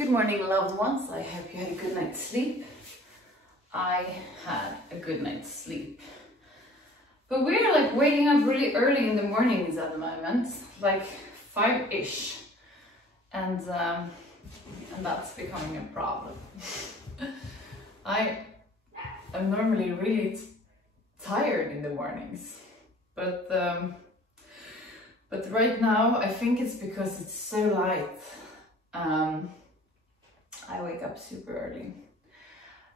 Good morning, loved ones. I hope you had a good night's sleep. I had a good night's sleep. But we're like waking up really early in the mornings at the moment, like 5-ish. And that's becoming a problem. I am normally really tired in the mornings, but right now I think it's because it's so light. I wake up super early.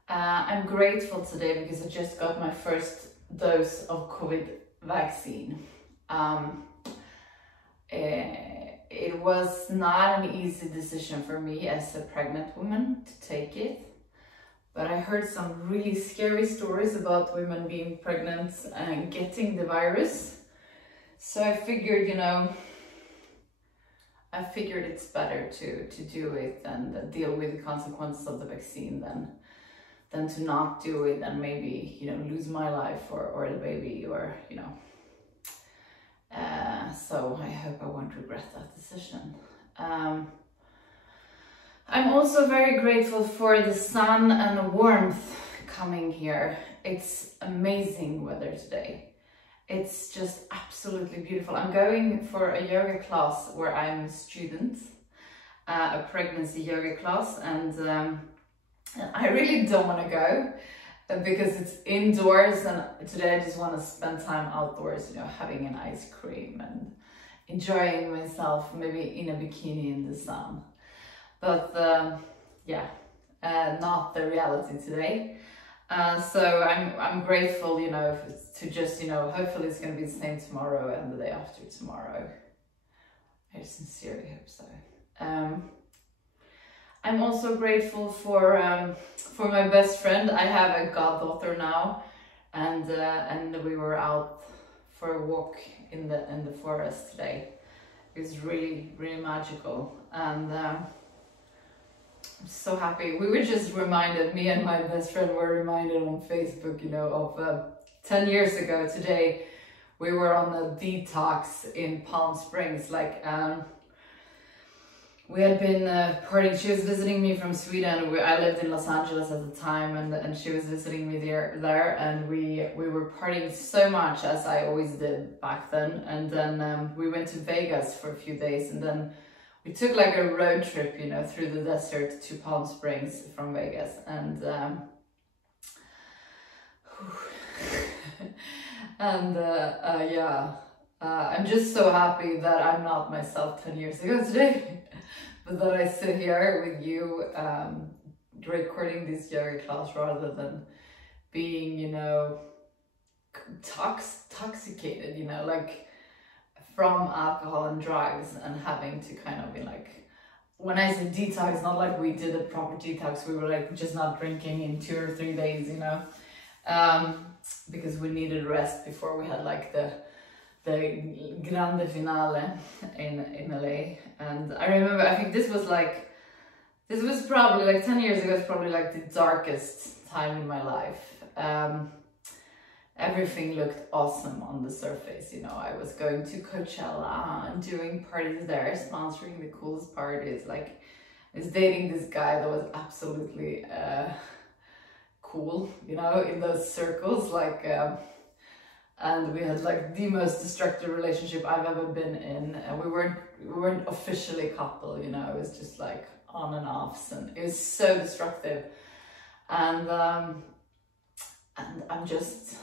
I'm grateful today because I just got my first dose of COVID vaccine. It was not an easy decision for me as a pregnant woman to take it, but I heard some really scary stories about women being pregnant and getting the virus. So I figured, it's better to do it and deal with the consequences of the vaccine than to not do it and maybe, lose my life or the baby or, so I hope I won't regret that decision. I'm also very grateful for the sun and warmth coming here. It's amazing weather today. It's just absolutely beautiful. I'm going for a yoga class where I'm a student, a pregnancy yoga class, and I really don't want to go because it's indoors, and today I just want to spend time outdoors, having an ice cream and enjoying myself, maybe in a bikini in the sun. But not the reality today. So I'm grateful, to just, hopefully it's going to be the same tomorrow and the day after tomorrow. I sincerely hope so. I'm also grateful for my best friend. I have a goddaughter now, and we were out for a walk in the forest today. It was really, really magical, and I'm so happy. We were just reminded, me and my best friend were reminded on Facebook, of 10 years ago today. We were on a detox in Palm Springs, we had been partying. She was visiting me from Sweden. I lived in Los Angeles at the time, and she was visiting me there, and we were partying so much, as I always did back then. And then we went to Vegas for a few days, and then we took like a road trip, through the desert to Palm Springs from Vegas. And I'm just so happy that I'm not myself 10 years ago today. But that I sit here with you, recording this yoga class rather than being, intoxicated, from alcohol and drugs, and having to kind of be like, when I say detox, not like we did a proper detox, we were just not drinking in 2 or 3 days, because we needed rest before we had the grande finale in LA. And I remember, I think this was probably 10 years ago, it's probably the darkest time in my life. Everything looked awesome on the surface, I was going to Coachella and doing parties there, sponsoring the coolest parties. I was dating this guy that was absolutely cool, in those circles, and we had the most destructive relationship I've ever been in, and we weren't officially a couple, it was just on and offs, and it was so destructive. And I'm just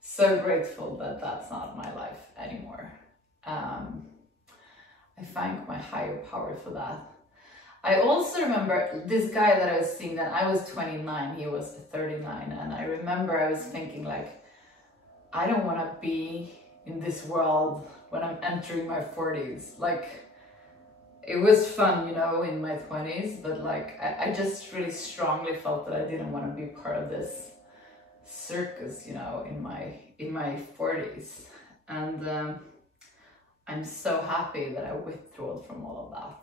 so grateful that that's not my life anymore. I thank my higher power for that. I also remember this guy that I was seeing, that I was 29, he was 39, and I remember I was thinking I don't want to be in this world when I'm entering my 40s. It was fun, in my 20s, but I just really strongly felt that I didn't want to be part of this circus, in my 40s. And I'm so happy that I withdrew from all of that.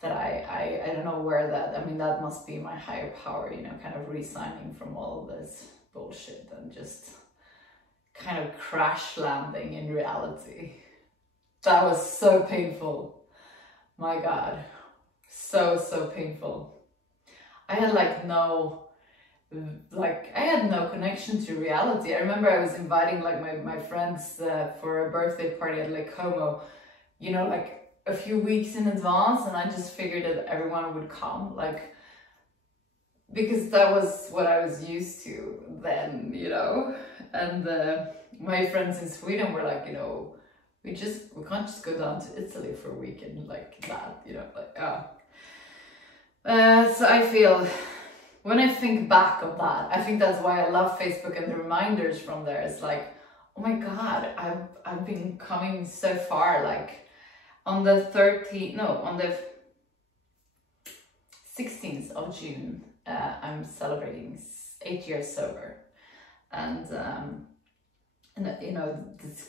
That I don't know where that must be my higher power, kind of resigning from all of this bullshit and just kind of crash landing in reality. That was so painful. My God. so painful. I had like I had no connection to reality. I remember I was inviting like my friends for a birthday party at Lake Como, you know, like a few weeks in advance, and I just figured that everyone would come, like, because that was what I was used to then, you know. And my friends in Sweden were like, you know, we can't just go down to Italy for a weekend like that, you know, like, so I feel, when I think back of that, I think that's why I love Facebook and the reminders from there. It's like, oh my God, I've been coming so far. Like on the 16th of June, I'm celebrating 8 years sober. And you know, this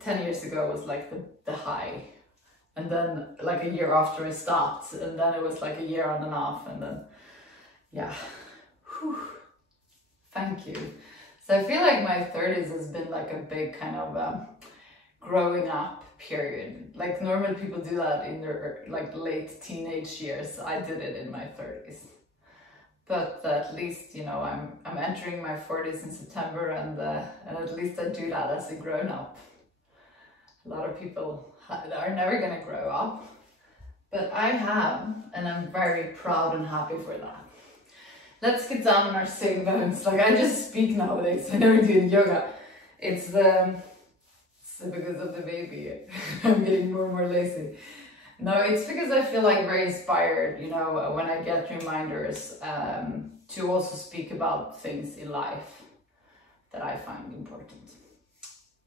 10 years ago was like the high. And then like a year after I stopped, and then it was like a year on and off, and then, yeah. Whew. Thank you. So I feel like my 30s has been like a big kind of growing up period. Like normal people do that in their like late teenage years. I did it in my 30s. But at least, you know, I'm entering my 40s in September, and at least I do that as a grown up. A lot of people are never gonna grow up, but I have, and I'm very proud and happy for that. Let's get down on our sitting bones. Like I just speak nowadays. I never do in yoga. It's because of the baby. I'm getting more and more lazy. No, it's because I feel like very inspired, you know, when I get reminders to also speak about things in life that I find important.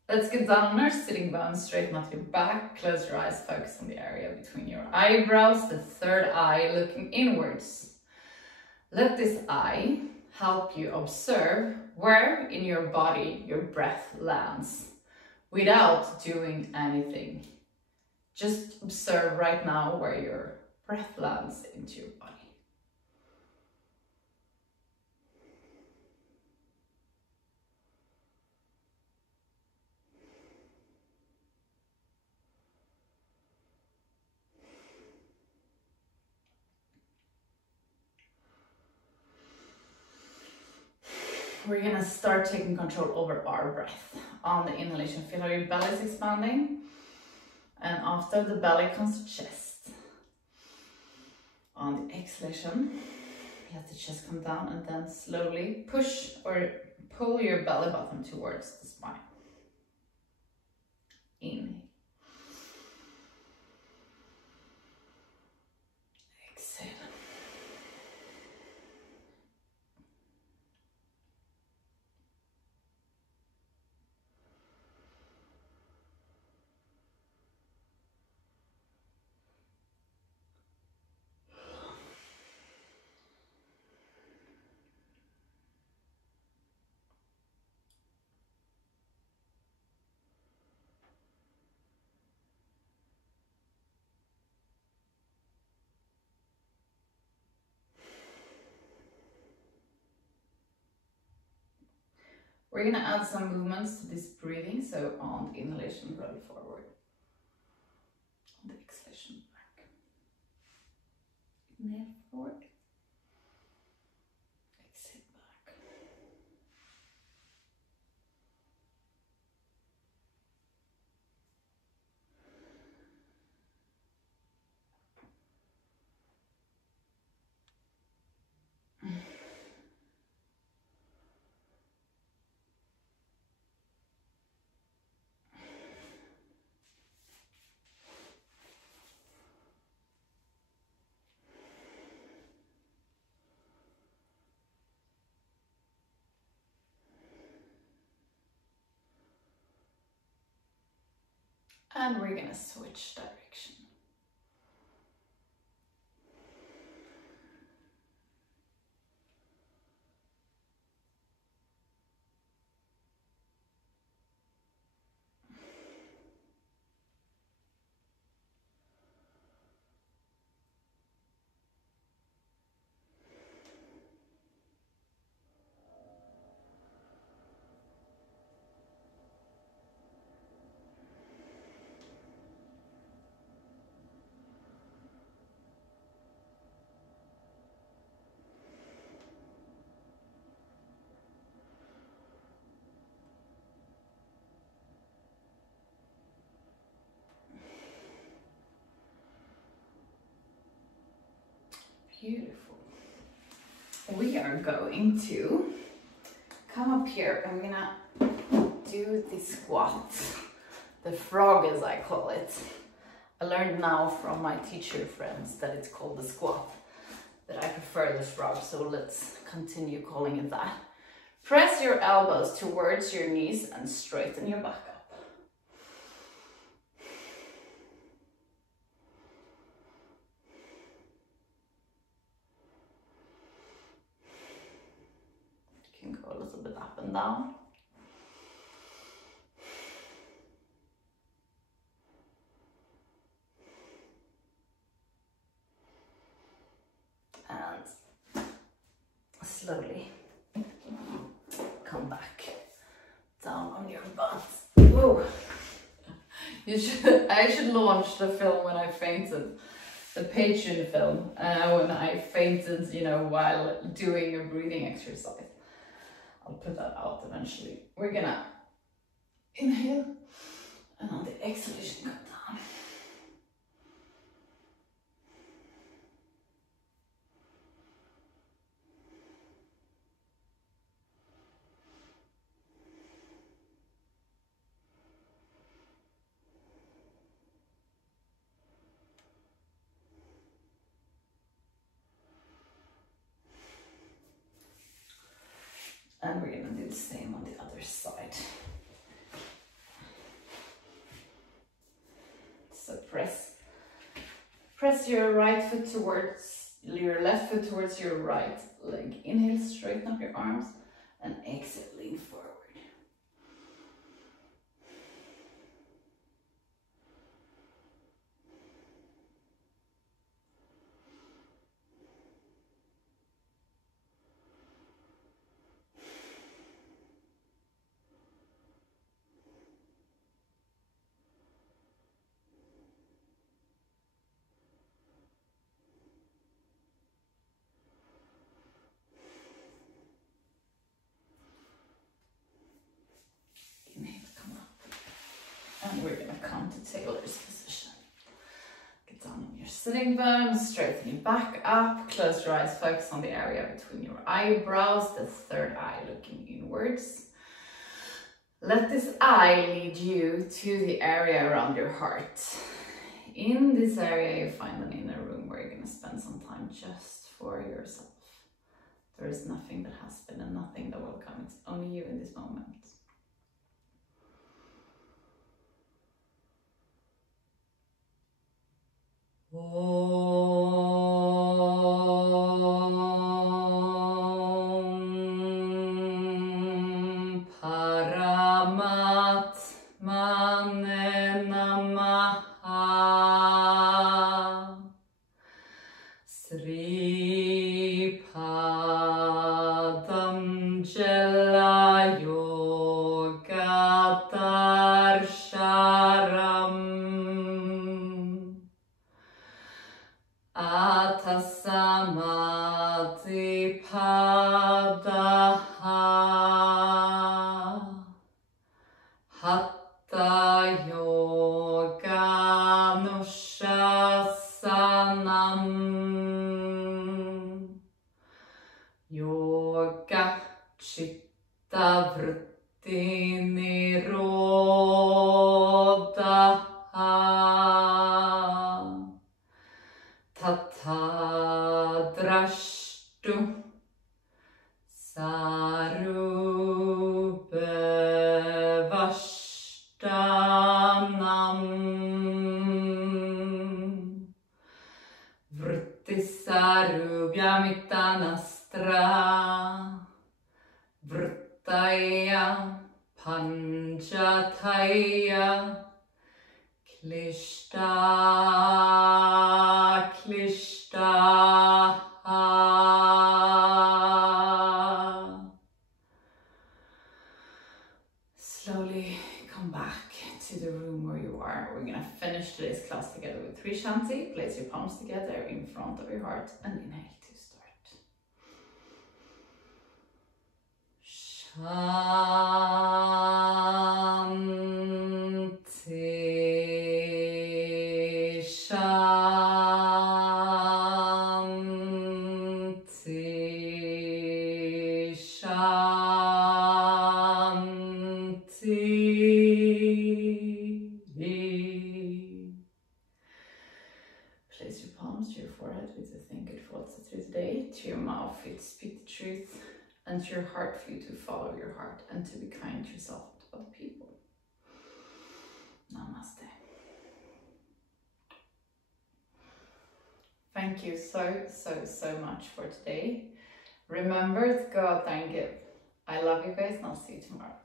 Let's get down on our sitting bones, straighten out your back, close your eyes, focus on the area between your eyebrows, the third eye looking inwards. Let this eye help you observe where in your body your breath lands without doing anything. Just observe right now where your breath lands into your body. We're gonna start taking control over our breath. On the inhalation, feel how your belly is expanding. And after the belly comes the chest. On the exhalation, let the chest come down, and then slowly push or pull your belly button towards the spine. Inhale. Exhale. We're gonna add some movements to this breathing. So on the inhalation, roll forward. On the exhalation, back. Inhale forward. Exhale back. And we're gonna switch direction. Beautiful. We are going to come up here. I'm gonna do the squat, the frog as I call it. I learned now from my teacher friends that it's called the squat, that I prefer the frog, so let's continue calling it that. Press your elbows towards your knees and straighten your back up. You can go a little bit up and down. And slowly come back down on your butt. Whoa. I should launch the film when I fainted, the Patreon film, when I fainted, you know, while doing a breathing exercise. I'll put that out eventually. We're gonna inhale, and on the exhalation come down. And we're gonna do the same on the other side. So press your right foot towards your left foot towards your right leg. Inhale, straighten up your arms, and exhale, lean forward. And we're gonna come to tailor's position. Get down on your sitting bones, straighten your back up, close your eyes, focus on the area between your eyebrows, the third eye looking inwards. Let this eye lead you to the area around your heart. In this area, you find an inner room where you're gonna spend some time just for yourself. There is nothing that has been and nothing that will come. It's only you in this moment. Om Paramatmane Namaha. Sri Padam Jala Yoga Darsharam. Atasamadhi Padaha. Hatha Yoga Nushasanam. Yoga Chitta Vritti Nirodha. Tatha Drashtu Sarube Vashtanam. Vritti Sarubhyamitanastra. Vrittaya Panjataya. Klishta, klishta. Slowly come back to the room where you are. We're gonna finish today's class together with 3 Shanti. Place your palms together in front of your heart and inhale to start. Shanti, Shanti. palms to your forehead with the think it floats through the day. To your mouth, you speak the truth. And to your heart, for you to follow your heart and to be kind to yourself and to other people. Namaste. Thank you so much for today. Remember to go out there and give. I love you guys and I'll see you tomorrow.